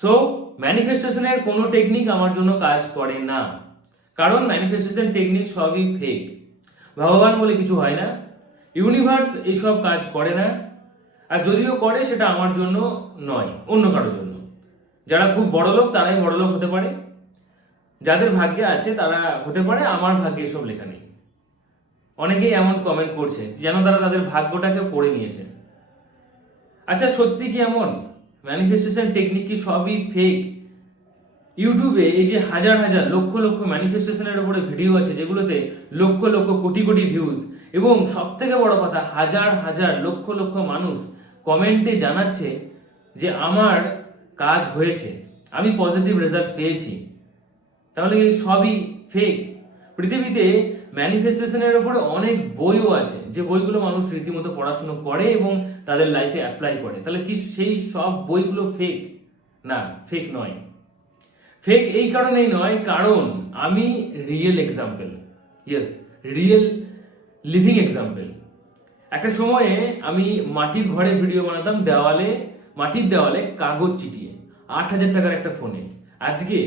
So ম্যানিফেস্টেশনের কোনো technique আমার জন্য কাজ করে না। কারণ ম্যানিফেস্টেশন টেকনিক সবই ফেক ভগবান বলে কিছু হয় না। ইউনিভার্স এইসব কাজ করে না। আর যদিও করে, সেটা আমার জন্য নয়, অন্য কারোর জন্য। যারা খুব বড় লোক, তারাই বড় লোক হতে পারে। যাদের ভাগ্যে আছে, তারা হতে পারে, আমার ভাগ্যে এসব লেখা নেই। অনেকেই এমন কমেন্ট করছে, যেন তারা তাদের ভাগ্যটাকে পড়ে নিয়েছে। আচ্ছা সত্যি কি এমন? ম্যানিফেস্টেশন টেকনিক কি সবই ফেক ইউটিউবে এই যে হাজার হাজার, লক্ষ লক্ষ ম্যানিফেস্টেশনের উপরে ভিডিও আছে, যেগুলোতে লক্ষ লক্ষ কোটি কোটি ভিউজ এবং সব থেকে বড় কথা, হাজার হাজার, লক্ষ লক্ষ মানুষ কমেন্টে জানাচ্ছে যে আমার কাজ হয়েছে, আমি পজিটিভ রেজাল্ট পেয়েছি। তাহলে সবই ফেক পৃথিবীতে ম্যানিফেস্টেশনের ওপরে অনেক বইও আছে। যে বইগুলো মানুষ রীতিমতো পড়াশুনো করে এবং তাদের লাইফে অ্যাপ্লাই করে। তাহলে কি সেই সব বইগুলো ফেক না ফেক নয়। ফেক এই কারণেই নয়, কারণ আমি real example yes real living example একটা সময়ে আমি মাটির ঘরে ভিডিও বানাতাম দেওয়ালে, মাটির দেওয়ালে কাগজ চিটিয়ে। আট হাজার টাকার একটা ফোনে আজকে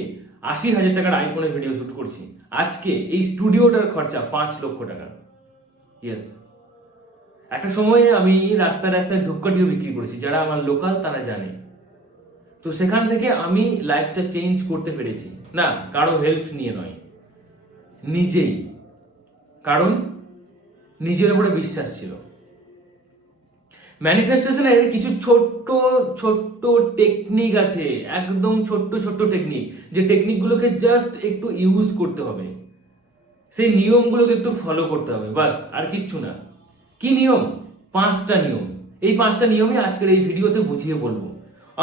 আশি হাজার টাকার আইফোনে ভিডিও শ্যুট করছি। আজকে এই স্টুডিওটার খরচা পাঁচ লক্ষ টাকা। ইয়েস একটা সময়ে আমি রাস্তায় রাস্তায় ধূপকাঠিও বিক্রি করেছি, যারা আমার লোকাল তারা জানে। তো সেখান থেকে আমি লাইফটা চেঞ্জ করতে পেরেছি। না, কারও হেল্প নিয়ে নয়। নিজেই। কারণ নিজের উপরে বিশ্বাস ছিল। ম্যানিফেস্টেশনের কিছু ছোট্ট ছোট্ট টেকনিক আছে, একদম ছোট্ট ছোট্ট টেকনিক যে টেকনিকগুলোকে জাস্ট একটু ইউজ করতে হবে। সেই নিয়মগুলোকে একটু ফলো করতে হবে, বাস, আর কিচ্ছু না। কি নিয়ম? পাঁচটা নিয়ম। এই পাঁচটা নিয়মই আজকের এই ভিডিওতে বুঝিয়ে বলব।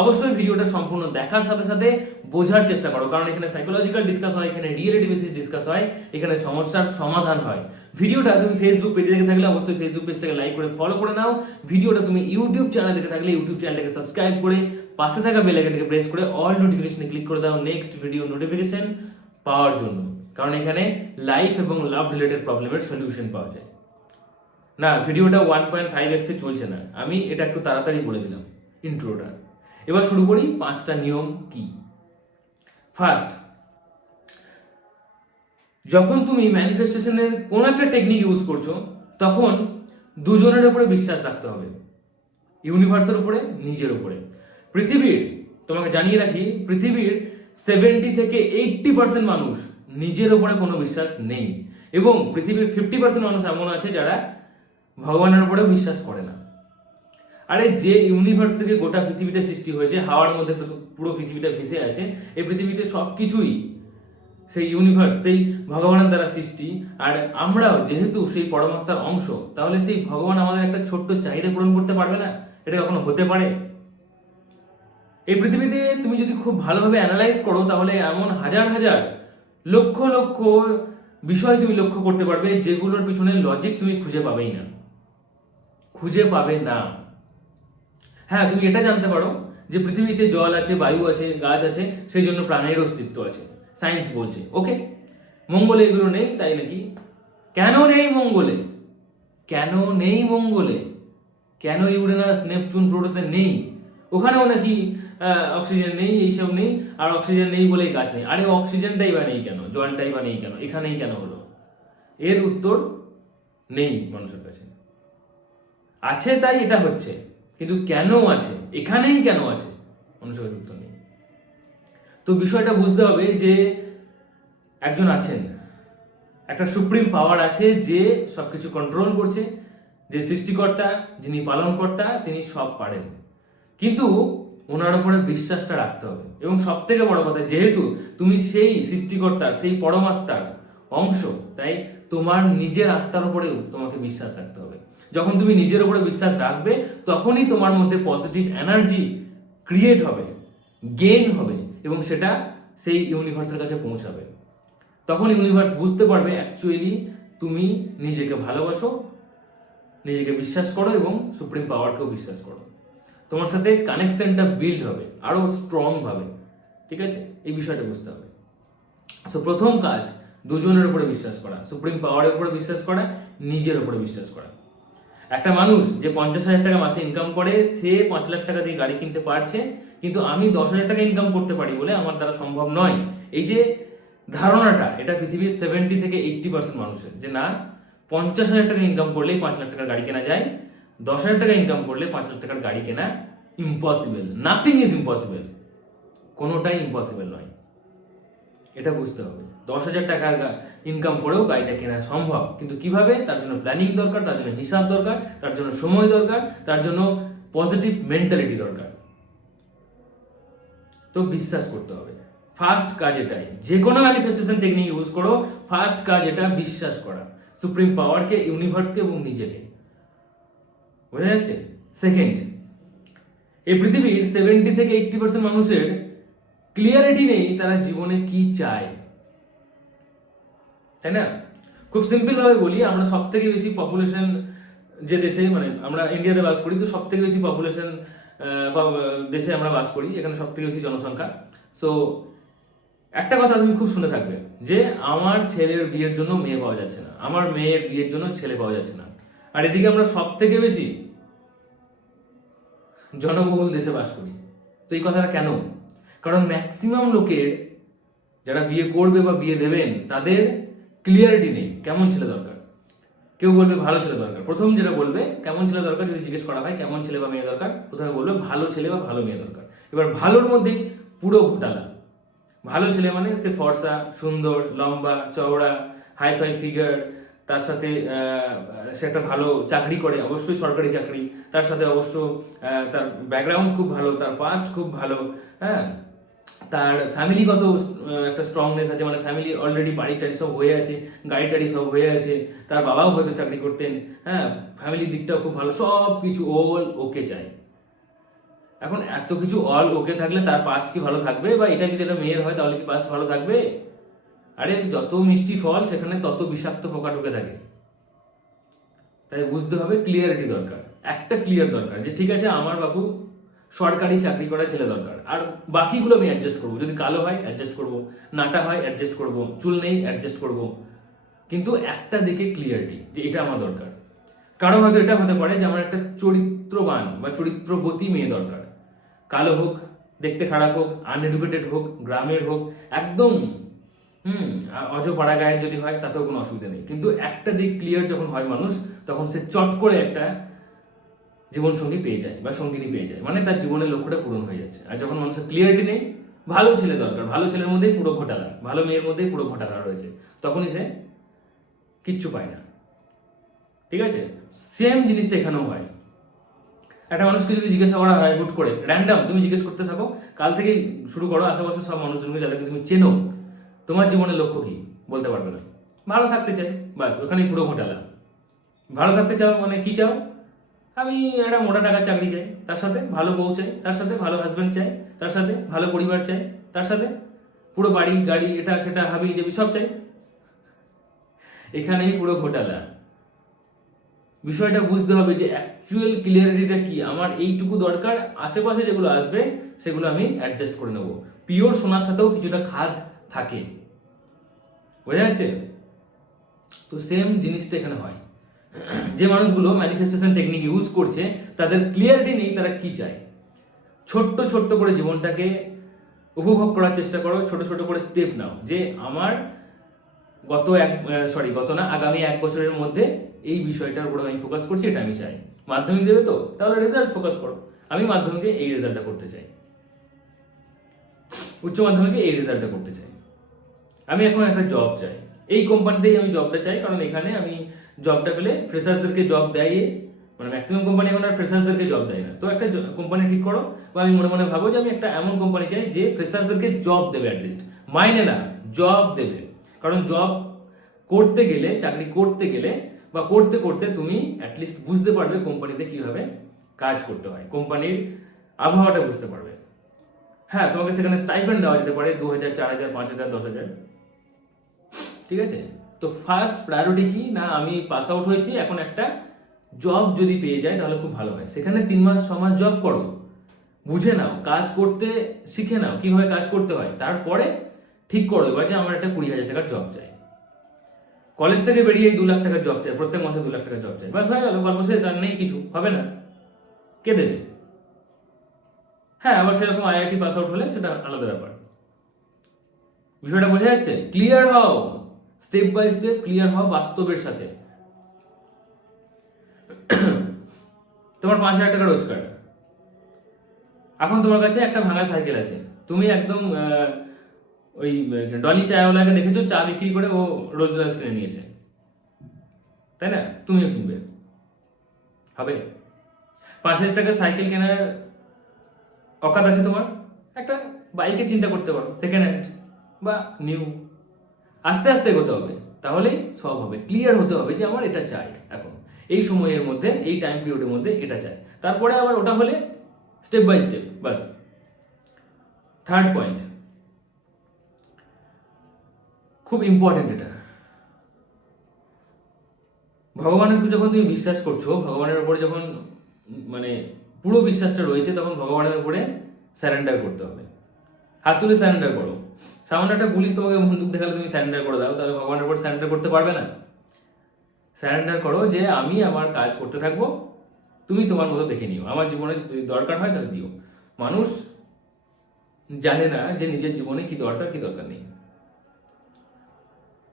অবশ্যই ভিডিওটা সম্পূর্ণ দেখার সাথে সাথে বোঝার চেষ্টা করো, কারণ এখানে সাইকোলজিক্যাল ডিসকাস হয়, এখানে রিয়েলিটি বেসিস ডিসকাস হয়, এখানে সমস্যার সমাধান হয়। ভিডিওটা তুমি ফেসবুক পেজে দেখে থাকলে অবশ্যই ফেসবুক পেজটাকে লাইক করে ফলো করে নাও। ভিডিওটা তুমি ইউটিউব চ্যানেল দেখে থাকলে ইউটিউব চ্যানেলটাকে সাবস্ক্রাইব করে পাশে থাকা বেল আইকনটাকে প্রেস করে অল নোটিফিকেশনে ক্লিক করে দাও নেক্সট ভিডিও নোটিফিকেশন পাওয়ার জন্য, কারণ এখানে লাইফ এবং লাভ রিলেটেড প্রবলেমের সলিউশন পাওয়া যায়। না, ভিডিওটা ওয়ান পয়েন্ট ফাইভ এক্সে চলছে না। আমি এটা একটু তাড়াতাড়ি বলে দিলাম ইন্ট্রোটা এবার শুরু করি পাঁচটা নিয়ম কি? ফার্স্ট যখন তুমি ম্যানিফেস্টেশনের কোন একটা টেকনিক ইউজ করছ, তখন দুজনের উপরে বিশ্বাস রাখতে হবে। ইউনিভার্সের উপরে, নিজের উপরে। পৃথিবীর, তোমাকে জানিয়ে রাখি, পৃথিবীর সেভেন্টি থেকে এইটটি পার্সেন্ট মানুষ নিজের উপরে কোনো বিশ্বাস নেই। এবং পৃথিবীর ফিফটি পার্সেন্ট মানুষ এমন আছে যারা ভগবানের উপরে বিশ্বাস করে না। আরে যে ইউনিভার্স থেকে গোটা পৃথিবীটা সৃষ্টি হয়েছে, হাওয়ার মধ্যে পুরো- পৃথিবীটা ভেসে আছে, এই পৃথিবীতে সব কিছুই সেই ইউনিভার্স সেই ভগবানের দ্বারা সৃষ্টি। আর আমরাও যেহেতু সেই পরমাত্মার অংশ, তাহলে সেই ভগবান আমাদের একটা ছোট্ট চাহিদা পূরণ করতে পারবে না? এটা কখনো হতে পারে? এই পৃথিবীতে তুমি যদি খুব ভালোভাবে অ্যানালাইজ করো, তাহলে এমন হাজার হাজার লক্ষ লক্ষ বিষয় তুমি লক্ষ্য করতে পারবে, যেগুলোর পিছনে লজিক তুমি খুঁজে পাবেই না। খুঁজে পাবে না। হ্যাঁ তুমি এটা জানতে পারো যে পৃথিবীতে জল আছে, বায়ু আছে, গাছ আছে, সেই জন্য প্রাণের অস্তিত্ব আছে। সায়েন্স বলছে ওকে মঙ্গলে এগুলো নেই, তাই নাকি? কেন নেই মঙ্গলে? কেন নেই মঙ্গলে? কেন ইউরেনাস, নেপচুন প্লুটোতে নেই? ওখানেও নাকি অক্সিজেন নেই, এইসব নেই, আর অক্সিজেন নেই বলেই গাছ নেই। আরে, অক্সিজেনটাই বা নেই কেন? জলটাই বা নেই কেন? এখানেই কেন হলো? এর উত্তর নেই মানুষের কাছে। আছে তাই, এটা হচ্ছে। কিন্তু কেন আছে? এখানেই কেন আছে? মানুষের কাছে উত্তর নেই। তো বিষয়টা বুঝতে হবে যে একজন আছেন। একটা সুপ্রিম পাওয়ার আছে যে সবকিছু কন্ট্রোল করছে, যে সৃষ্টিকর্তা, যিনি পালনকর্তা, তিনি সব পারেন। কিন্তু ওনার উপরে বিশ্বাসটা রাখতে হবে। এবং সব থেকে বড় কথা, যেহেতু তুমি সেই সৃষ্টিকর্তার, সেই পরমাত্মার অংশ, তাই তোমার নিজের আত্মার উপরেও তোমাকে বিশ্বাস রাখতে হবে। যখন তুমি নিজের উপরে বিশ্বাস রাখবে, তখনই তোমার মধ্যে পজিটিভ এনার্জি ক্রিয়েট হবে গেইন হবে এবং সেটা সেই ইউনিভার্সের কাছে পৌঁছাবে। তখন ইউনিভার্স বুঝতে পারবে অ্যাকচুয়ালি তুমি নিজেকে ভালোবাসো, নিজেকে বিশ্বাস করো এবং সুপ্রিম পাওয়ারকেও বিশ্বাস করো। তোমার সাথে কানেকশনটা বিল্ড হবে আরও স্ট্রং ভাবে, ঠিক আছে? এই বিষয়টা বুঝতে হবে। সো প্রথম কাজ, দুজনের উপরে বিশ্বাস করা সুপ্রিম পাওয়ারের উপরে বিশ্বাস করা, নিজের উপরে বিশ্বাস করা। একটা মানুষ যে পঞ্চাশ হাজার টাকা মাসে ইনকাম করে, সে পাঁচ লাখ টাকা দিয়ে গাড়ি কিনতে পারছে, কিন্তু আমি দশ হাজার টাকা ইনকাম করতে পারি বলে আমার দ্বারা সম্ভব নয়। এই যে ধারণাটা, এটা পৃথিবীর সেভেন্টি থেকে এইট্টি পার্সেন্ট মানুষের যে না, পঞ্চাশ হাজার টাকা ইনকাম করলেই পাঁচ লাখ টাকার গাড়ি কেনা যায়, দশ হাজার টাকা ইনকাম করলে পাঁচ লাখ টাকার গাড়ি কেনা ইম্পসিবল নাথিং ইজ ইম্পসিবল কোনোটাই ইম্পসিবল নয়। এটা বুঝতে হবে। দশ হাজার টাকার ইনকাম করেও গাড়িটা কেনা সম্ভব। কিন্তু কীভাবে? তার জন্য প্ল্যানিং দরকার, তার জন্য হিসাব দরকার, তার জন্য সময় দরকার, তার জন্য পজিটিভ মেন্টালিটি দরকার। তো বিশ্বাস করতে হবে। ফার্স্ট কাজ এটাই। যে কোনো ম্যানিফেস্টেশন টেকনিক ইউজ করো ফার্স্ট কাজ এটা বিশ্বাস করা। সুপ্রিম পাওয়ারকে ইউনিভার্সকে এবং নিজেকে। বোঝা যাচ্ছে? সেকেন্ড এই পৃথিবীর সেভেন্টি থেকে এইটটি পার্সেন্ট মানুষের ক্লিয়ারিটি নেই তারা জীবনে কি চায়। তাই না? খুব সিম্পলভাবে বলি, আমরা সব থেকে বেশি পপুলেশন যে দেশে মানে আমরা ইন্ডিয়াতে বাস করি, তো সব থেকে বেশি পপুলেশন দেশে আমরা বাস করি, এখানে সব থেকে বেশি জনসংখ্যা। সো একটা কথা তুমি খুব শুনে থাকবে, যে আমার ছেলের বিয়ের জন্য মেয়ে পাওয়া যাচ্ছে না, আমার মেয়ের বিয়ের জন্য ছেলে পাওয়া যাচ্ছে না। আর এদিকে আমরা সব থেকে বেশি জনবহুল দেশে বাস করি। তো এই কথাটা কেন? কারণ ম্যাক্সিমাম লোকের যারা বিয়ে করবে বা বিয়ে দেবেন, তাদের ক্লিয়ারিটি নেই, কেমন ছেলে দরকার? কেউ বলবে ভালো ছেলে দরকার। প্রথম যেটা বলবে, কেমন ছেলে দরকার যদি জিজ্ঞেস করা হয়, কেমন ছেলে বা মেয়ে দরকার? প্রথমে বলবে ভালো ছেলে বা ভালো মেয়ে দরকার। এবার ভালোর মধ্যেই পুরো ঘোটালা। ভালো ছেলে মানে সে ফর্সা, সুন্দর, লম্বা, চওড়া হাই ফাই ফিগার তার সাথে সে একটা ভালো চাকরি করে, অবশ্যই সরকারি চাকরি। তার সাথে অবশ্য তার ব্যাকগ্রাউন্ড খুব ভালো, তার পাস্ট খুব ভালো হ্যাঁ? তার ফ্যামিলিগত একটা স্ট্রংনেস আছে মানে ফ্যামিলি অলরেডি বাড়ি টাড়ি সব হয়ে আছে গাড়ি টাড়ি সব হয়ে আছে, তার বাবাও হয়তো চাকরি করতেন হ্যাঁ ফ্যামিলির দিকটাও খুব ভালো, সব কিছু ওল ওকে চাই। এখন এত কিছু অল ওকে থাকলে তার পাস্ট কি ভালো থাকবে? বা এটা যদি একটা মেয়ের হয়, তাহলে কি পাস্ট ভালো থাকবে? আরে, যত মিষ্টি ফল, সেখানে তত বিষাক্ত পোকা ঢুকে থাকে। তাই বুঝতে হবে ক্লিয়ারিটি দরকার, একটা ক্লিয়ার দরকার যে, ঠিক আছে, আমার বাবু সরকারি চাকরি করা ছেলে দরকার। আর বাকিগুলো আমি অ্যাডজাস্ট করব। যদি কালো হয় অ্যাডজাস্ট করব। নাটা হয় অ্যাডজাস্ট করব। চুল নেই অ্যাডজাস্ট করব। কিন্তু একটা দিকে ক্লিয়ারিটি যে এটা আমার দরকার। কারও হয়তো এটা হতে পারে যে আমার একটা চরিত্রবান বা চরিত্রবতী মেয়ে দরকার। কালো হোক, দেখতে খারাপ হোক আনএডুকেটেড হোক, গ্রামের হোক, একদম, হুম অজপাড়া গায়ের যদি হয়, তাতেও কোনো অসুবিধা নেই। কিন্তু একটা দিক ক্লিয়ার যখন হয় মানুষ, তখন সে চট করে একটা জীবন সঙ্গী পেয়ে যায় বা সঙ্গিনী পেয়ে যায়। মানে তার জীবনের লক্ষ্যটা পূরণ হয়ে যাচ্ছে। আর যখন মানুষের ক্লিয়ারিটি নেই, ভালো ছেলে দরকার। ভালো ছেলের মধ্যেই পুরো ঘোটালা। ভালো মেয়ের মধ্যেই পুরো ঘোটালা রয়েছে। তখনই সে কিচ্ছু পায় না। ঠিক আছে? সেম জিনিসটা এখানেও হয়। একটা মানুষকে যদি জিজ্ঞাসা করা হয় হুট করে র্যান্ডাম তুমি জিজ্ঞেস করতে থাকো, কাল থেকে শুরু করো আশেপাশে সব মানুষজনকে যাদেরকে তুমি চেনো, তোমার জীবনের লক্ষ্য কি? বলতে পারবে না। ভালো থাকতে চাই, বাস, ওখানেই পুরো ঘোটালা। ভালো থাকতে চাও মানে কি চাও? আমি একটা মোটা টাকার চাকরি চাই, তার সাথে ভালো বউ চাই, তার সাথে ভালো হাজব্যান্ড চাই, তার সাথে ভালো পরিবার চাই, তার সাথে পুরো বাড়ি, গাড়ি, এটা, সেটা হাবি যাবি সব চাই। এখানেই পুরো ঘোটালা। বিষয়টা বুঝতে হবে যে অ্যাকচুয়াল ক্লিয়ারিটিটা কি। আমার এইটুকু দরকার, আশেপাশে যেগুলো আসবে, সেগুলো আমি অ্যাডজাস্ট করে নেব। পিওর সোনার সাথেও কিছুটা খাদ থাকে। বোঝা যাচ্ছে? তো সেম জিনিসটা এখানে হয়। যে মানুষগুলো ম্যানিফেস্টেশন টেকনিক ইউজ করছে, তাদের ক্লিয়ারিটি নেই তারা কি চায়। ছোট্ট ছোট্ট করে জীবনটাকে উপভোগ করার চেষ্টা করো, ছোট ছোট করে স্টেপ নাও। যে আমার গত এক সরি গত না, আগামী এক বছরের মধ্যে এই বিষয়টার উপর আমি ফোকাস করছি, এটা আমি চাই। মাধ্যমিক দেবে তো? তাহলে রেজাল্ট ফোকাস করো। আমি মাধ্যমিকে এই রেজাল্টটা করতে চাই। উচ্চ মাধ্যমিকে এই রেজাল্টটা করতে চাই। আমি এখন একটা জব চাই। এই কোম্পানিতেই আমি জবটা চাই, কারণ এখানে আমি জবটা পেলে ফ্রেশার্সদেরকে জব দেয় মানে ম্যাক্সিমাম কোম্পানি এখন আর ফ্রেশার্সদেরকে জব দেয় না। তো একটা কোম্পানি ঠিক করো, বা আমি মনে মনে ভাবো যে আমি একটা এমন কোম্পানি চাই যে ফ্রেশার্সদেরকে জব দেবে অ্যাটলিস্ট মাইনে না জব দেবে। কারণ জব করতে গেলে, চাকরি করতে গেলে, বা করতে করতে তুমি অ্যাটলিস্ট বুঝতে পারবে কোম্পানিতে কীভাবে কাজ করতে হয়। কোম্পানির আবহাওয়াটা বুঝতে পারবে। হ্যাঁ তোমাকে সেখানে স্টাইপেন্ড দেওয়া যেতে পারে দু হাজার, চার হাজার, পাঁচ হাজার, দশ হাজার। ঠিক আছে? তো ফার্স্ট প্রায়োরিটি কি? না, আমি পাস আউট হয়েছি, এখন একটা জব যদি পেয়ে যায় তাহলে খুব ভালো হয়। সেখানে তিন মাস, ছ মাস জব করো। বুঝে নাও, কাজ করতে শিখে নাও কীভাবে কাজ করতে হয়। তারপরে ঠিক করো এবার যে আমার একটা কুড়ি হাজার টাকার জব চাই। কলেজ থেকে বেরিয়ে দু লাখ টাকার জব চাই, প্রত্যেক মাসে দু লাখ টাকার জব চাই। বাস হয়ে গেল, গল্প শেষ, আর নেই কিছু, হবে না। কে দেবে? হ্যাঁ আবার সেরকম আইআইটি পাস আউট হলে সেটা আলাদা ব্যাপার। বিষয়টা বোঝা যাচ্ছে? ক্লিয়ার হও। স্টেপ বাই স্টেপ ক্লিয়ার হও বাস্তবের সাথে। তোমার পাঁচ হাজার টাকা রোজগার। এখন তোমার কাছে একটা ভাঙা সাইকেল আছে। তুমি একদম ওই ডলি চায়ওয়ালাকে দেখেছ, চা বিক্রি করে ও রোজ রোজ কিনে নিয়েছে। তাই না? তুমিও কিনবে। হবে। পাঁচ হাজার টাকার সাইকেল কেনার অকাত আছে তোমার? একটা বাইকের চিন্তা করতে পারো। সেকেন্ড হ্যান্ড বা নিউ আস্তে আস্তে এগোতে হবে। তাহলেই সব হবে। ক্লিয়ার হতে হবে যে আমার এটা চাই এখন। এই সময়ের মধ্যে, এই টাইম পিরিয়ডের মধ্যে এটা চাই। তারপরে আবার ওটা হলে স্টেপ বাই স্টেপ বাস থার্ড পয়েন্ট খুব ইম্পর্টেন্ট এটা। ভগবানের যখন তুমি বিশ্বাস করছ, ভগবানের উপরে যখন মানে পুরো বিশ্বাসটা রয়েছে, তখন ভগবানের উপরে স্যারেন্ডার করতে হবে। হাত তুলে স্যারেন্ডার করো। সামান্য একটা পুলিশ তোমাকে বন্দুক দেখালে তুমি স্যারেন্ডার করে দাও, তাহলে ভগবানের উপর স্যারেন্ডার করতে পারবে না। স্যারেন্ডার করো যে আমি আমার কাজ করতে থাকব, তুমি তোমার মতো দেখে নিও। আমার জীবনে যদি দরকার হয় তাহলে দিও। মানুষ জানে না যে নিজের জীবনে কি দরকার কি দরকার নেই।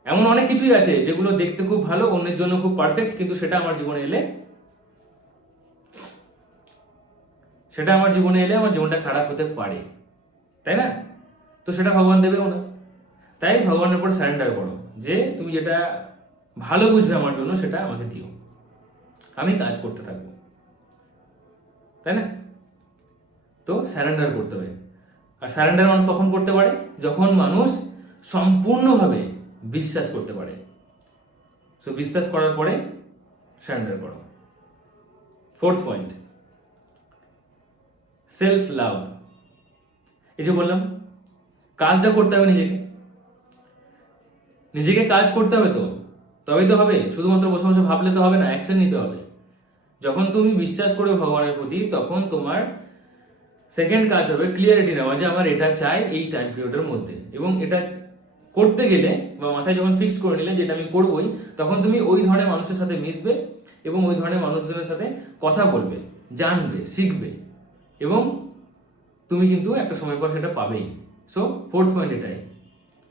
এমন অনেক কিছুই আছে যেগুলো দেখতে খুব ভালো, অন্যের জন্য খুব পারফেক্ট কিন্তু সেটা আমার জীবনে এলে, সেটা আমার জীবনে এলে আমার জীবনটা খারাপ হতে পারে। তাই না? তো সেটা ভগবান দেবেও না। তাই ভগবানের উপর স্যারেন্ডার করো যে তুমি যেটা ভালো বুঝবে আমার জন্য সেটা আমাকে দিও। আমি কাজ করতে থাকব। তাই না? তো স্যারেন্ডার করতে হবে। আর স্যারেন্ডার মানুষ কখন করতে পারে? যখন মানুষ সম্পূর্ণভাবে বিশ্বাস করতে পারে। সো বিশ্বাস করার পরে স্যারেন্ডার করো। ফোর্থ পয়েন্ট সেলফ লাভ এই যে বললাম কাজটা করতে হবে নিজেকে। নিজেকে কাজ করতে হবে তো, তবেই তো হবে। শুধুমাত্র বসে বসে ভাবলে তো হবে না অ্যাকশন নিতে হবে। যখন তুমি বিশ্বাস করবে ভগবানের প্রতি, তখন তোমার সেকেন্ড কাজ হবে ক্লিয়ারিটি নেওয়া যে আমার এটা চাই এই টাইম পিরিয়ডের মধ্যে। এবং এটা করতে গেলে বা মাথায় যখন ফিক্সড করে নিলে যেটা আমি করবই, তখন তুমি ওই ধরনের মানুষের সাথে মিশবে এবং ওই ধরনের মানুষজনের সাথে কথা বলবে, জানবে, শিখবে এবং তুমি কিন্তু একটা সময় পর সেটা পাবেই। সো ফোর্থ পয়েন্ট এটাই।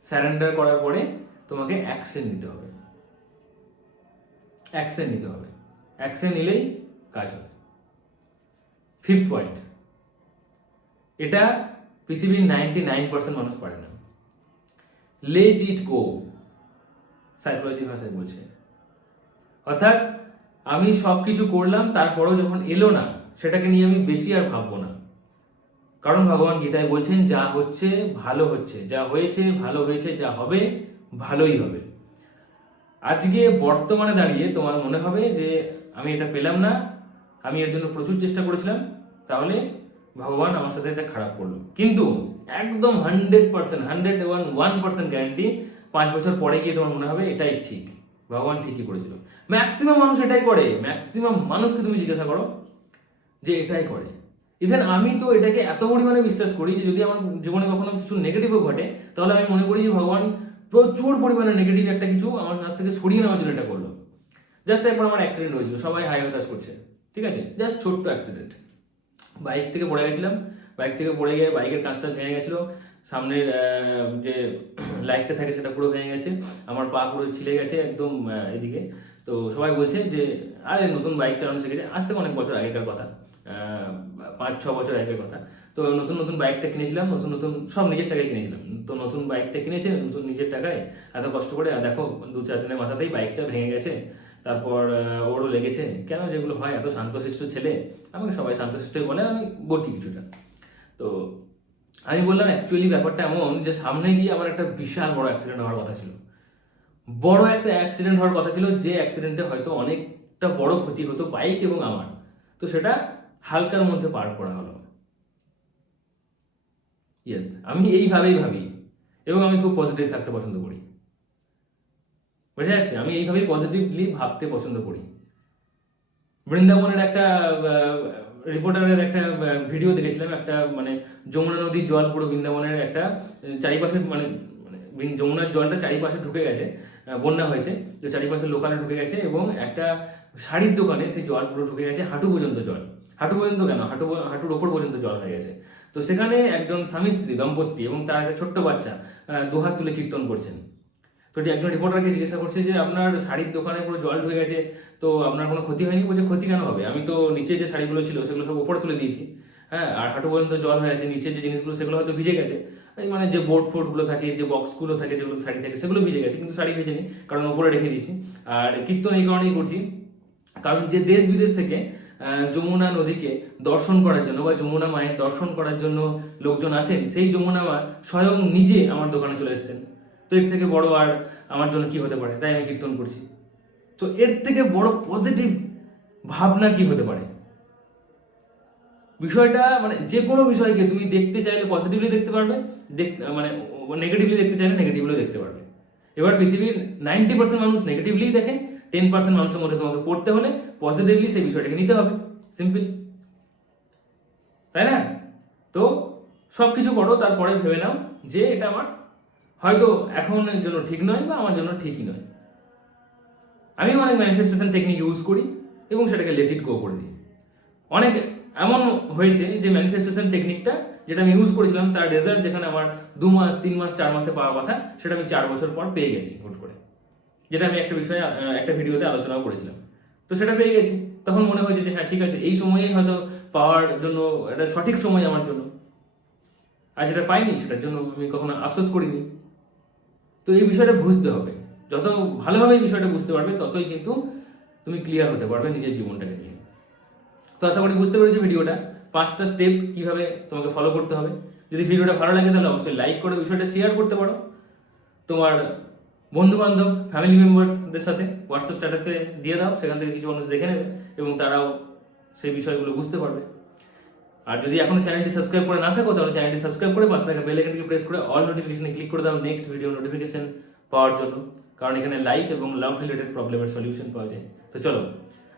স্যারেন্ডার করার পরে তোমাকে অ্যাকশন নিতে হবে। অ্যাকশন নিতে হবে। অ্যাকশন নিলেই কাজ হবে। ফিফথ পয়েন্ট এটা পৃথিবীর নাইনটি নাইন পার্সেন্ট মানুষ পারে না। লেট ইট গো সাইকোলজি ভাষায় বলছে। অর্থাৎ আমি সব কিছু করলাম, তারপরেও যখন এলো না, সেটাকে নিয়ে আমি বেশি আর ভাববো না। কারণ ভগবান গীতায় বলছেন, যা হচ্ছে, ভালো হচ্ছে। যা হয়েছে, ভালো হয়েছে, যা হবে, ভালোই হবে। আজকে বর্তমানে দাঁড়িয়ে তোমার মনে হবে যে, আমি এটা পেলাম না, আমি এর জন্য প্রচুর চেষ্টা করেছিলাম, তাহলে ভগবান আমার সাথে এটা খারাপ করল। কিন্তু একদম hundred percent hundred one one percent guarantee পাঁচ বছর পরে গিয়ে তোমার মনে হবে, এটাই ঠিক। ভগবান ঠিকই করেছিল। ম্যাক্সিমাম মানুষ এটাই করে। ম্যাক্সিমাম মানুষকে তুমি জিজ্ঞাসা করো যে, এটাই করে। ইভেন আমি তো এটাকে এত পরিমাণে বিশ্বাস করি যে যদি আমার জীবনে কখনো কিছু নেগেটিভও ঘটে, তাহলে আমি মনে করি যে ভগবান প্রচুর পরিমাণে নেগেটিভ একটা কিছু আমার কাছ থেকে সরিয়ে নেওয়ার জন্য এটা করল। জাস্ট একবার আমার অ্যাক্সিডেন্ট হয়েছিল, সবাই হাই হতাশ করছে, ঠিক আছে? জাস্ট ছোট্ট অ্যাক্সিডেন্ট বাইক থেকে পড়ে গেছিলাম বাইক থেকে পড়ে গিয়ে বাইকের কাঁচটা ভেঙে গেছিল, সামনের যে লাইটটা থাকে সেটা পুরো ভেঙে গেছে, আমার পা পুরো ছিলে গেছে একদম এদিকে। তো সবাই বলছে যে, আরে নতুন বাইক চালানো শিখেছে, আজ থেকে অনেক বছর আগেকার কথা। পাঁচ ছ বছর আগের কথা। তো নতুন নতুন বাইকটা কিনেছিলাম, নতুন নতুন সব নিজের টাকায় কিনেছিলাম। তো নতুন বাইকটা কিনেছে, নতুন নিজের টাকায় এত কষ্ট করে, আর দেখো দু চার দিনের মাথাতেই বাইকটা ভেঙে গেছে। তারপর ওরও লেগেছে। কেন যেগুলো হয়, এত শান্তশিষ্ট ছেলে, আমাকে সবাই শান্তশিষ্টই বলে, আমি বটি কিছুটা। তো আমি বললাম অ্যাকচুয়ালি ব্যাপারটা এমন যে সামনে গিয়ে আমার একটা বিশাল বড় অ্যাক্সিডেন্ট হওয়ার কথা ছিল। বড় একটা অ্যাক্সিডেন্ট হওয়ার কথা ছিল যে অ্যাক্সিডেন্টে হয়তো অনেকটা বড় ক্ষতি হতো বাইক এবং আমার। তো সেটা হালকার মধ্যে পার করা হলো। ইয়েস আমি এইভাবেই ভাবি এবং আমি খুব পজিটিভ থাকতে পছন্দ করি। বোঝা যাচ্ছে? আমি এইভাবেই পজিটিভলি ভাবতে পছন্দ করি। বৃন্দাবনের একটা রিপোর্টারের একটা ভিডিও দেখেছিলাম, একটা মানে যমুনা নদীর জল পুরো বৃন্দাবনের একটা চারিপাশে মানে মানে যমুনার জলটা চারিপাশে ঢুকে গেছে বন্যা হয়েছে, তো চারিপাশে লোকালে ঢুকে গেছে এবং একটা শাড়ির দোকানে সেই জল পুরো ঢুকে গেছে, হাঁটু পর্যন্ত জল। হাঁটু পর্যন্ত কেন? হাঁটু হাঁটুর ওপর পর্যন্ত জল হয়ে গেছে। তো সেখানে একজন স্বামী স্ত্রী, দম্পতি এবং তার একটা ছোট্ট বাচ্চা দুহাত তুলে কীর্তন করছেন। তো একজন রিপোর্টারকে জিজ্ঞাসা করছে যে, আপনার শাড়ির দোকানে পুরো জল ঢুকে গেছে? তো আপনার কোনো ক্ষতি হয়নি? বলছে, ক্ষতি কেন হবে? আমি তো নিচে যে শাড়িগুলো ছিল, সেগুলো সব উপরে তুলে দিয়েছি। হ্যাঁ আর হাঁটু পর্যন্ত জল হয়ে আছে, নিচে যে জিনিসগুলো, সেগুলো হয়তো ভিজে গেছে। মানে যে বোর্ড ফোর্ডগুলো থাকে, যে বক্সগুলো থাকে, যেগুলো শাড়ি থাকে, সেগুলো ভিজে গেছে, কিন্তু শাড়ি ভেজেনি, কারণ ওপরে রেখে দিয়েছি। আর কীর্তন এই কারণেই করছি। কারণ যে দেশ বিদেশ থেকে যমুনা নদীকে দর্শন করার জন্য বা যমুনা মায়ের দর্শন করার জন্য লোকজন আসেন, সেই যমুনা মা স্বয়ং নিজে আমার দোকানে চলে এসেছেন। তো এর থেকে বড় আর আমার জন্য কি হতে পারে? তাই আমি কীর্তন করছি। তো এর থেকে বড় পজিটিভ ভাবনা কি হতে পারে? বিষয়টা মানে যে কোনো বিষয়কে তুমি দেখতে চাইলে পজিটিভলি দেখতে পারবে মানে নেগেটিভলি দেখতে চাইলে নেগেটিভলিও দেখতে পারবে। এবার পৃথিবীর নাইনটি পার্সেন্ট মানুষ নেগেটিভলিই দেখে টেন পার্সেন্ট মানুষের মধ্যে তোমাকে পড়তে হলে পজিটিভলি সেই বিষয়টাকে নিতে হবে। সিম্পল তাই না? তো সব কিছু করো, তারপরে ভেবে নাও যে এটা আমার হয়তো এখনের জন্য ঠিক নয় বা আমার জন্য ঠিকই নয়। আমি অনেক ম্যানিফেস্টেশন টেকনিক ইউজ করি এবং সেটাকে লেট ইট গো করে দিই। অনেক এমন হয়েছে যে ম্যানিফেস্টেশন টেকনিকটা যেটা আমি ইউজ করেছিলাম, তার রেজাল্ট যেখানে আমার দু মাস, তিন মাস, চার মাসে পাওয়ার কথা, সেটা আমি চার বছর পর পেয়ে গেছি হুট যেটা আমি একটা বিষয়ে একটা ভিডিওতে আলোচনাও করেছিলাম। তো সেটা পেয়ে গেছি। তখন মনে হয়েছে যে হ্যাঁ ঠিক আছে, এই সময়েই হয়তো পাওয়ার জন্য এটা সঠিক সময় আমার জন্য। আর যেটা পাইনি, সেটার জন্য আমি কখনো আফসোস করিনি। তো এই বিষয়টা বুঝতে হবে। যত ভালোভাবে এই বিষয়টা বুঝতে পারবে, ততই কিন্তু তুমি ক্লিয়ার হতে পারবে নিজের জীবনটাকে নিয়ে। তো আশা করি বুঝতে পেরেছি ভিডিওটা। পাঁচটা স্টেপ কীভাবে তোমাকে ফলো করতে হবে। যদি ভিডিওটা ভালো লাগে, তাহলে অবশ্যই লাইক করে বিষয়টা শেয়ার করতে পারো। তোমার বন্ধু বান্ধব ফ্যামিলি মেম্বার্সদের সাথে হোয়াটসঅ্যাপ স্ট্যাটাসে দিয়ে দাও, সেখান থেকে কিছু মানুষ দেখে নেবে এবং তারাও সেই বিষয়গুলো বুঝতে পারবে। আর যদি এখনও চ্যানেলটি সাবস্ক্রাইব করে না থাকো, তাহলে চ্যানেলটি সাবস্ক্রাইব করে পাশে থাকা বেল আইকনটিকে প্রেস করে অল নোটিফিকেশনে ক্লিক করে দাও নেক্সট ভিডিও নোটিফিকেশন পাওয়ার জন্য। কারণ এখানে লাইফ এবং লাভ রিলেটেড প্রবলেমের সলিউশন পাওয়া যায়। তো চলো,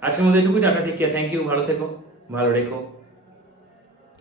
আজকের মধ্যে এটুকুই, টাটা ঠিক থ্যাংক ইউ ভালো থেকো, ভালো রেখো।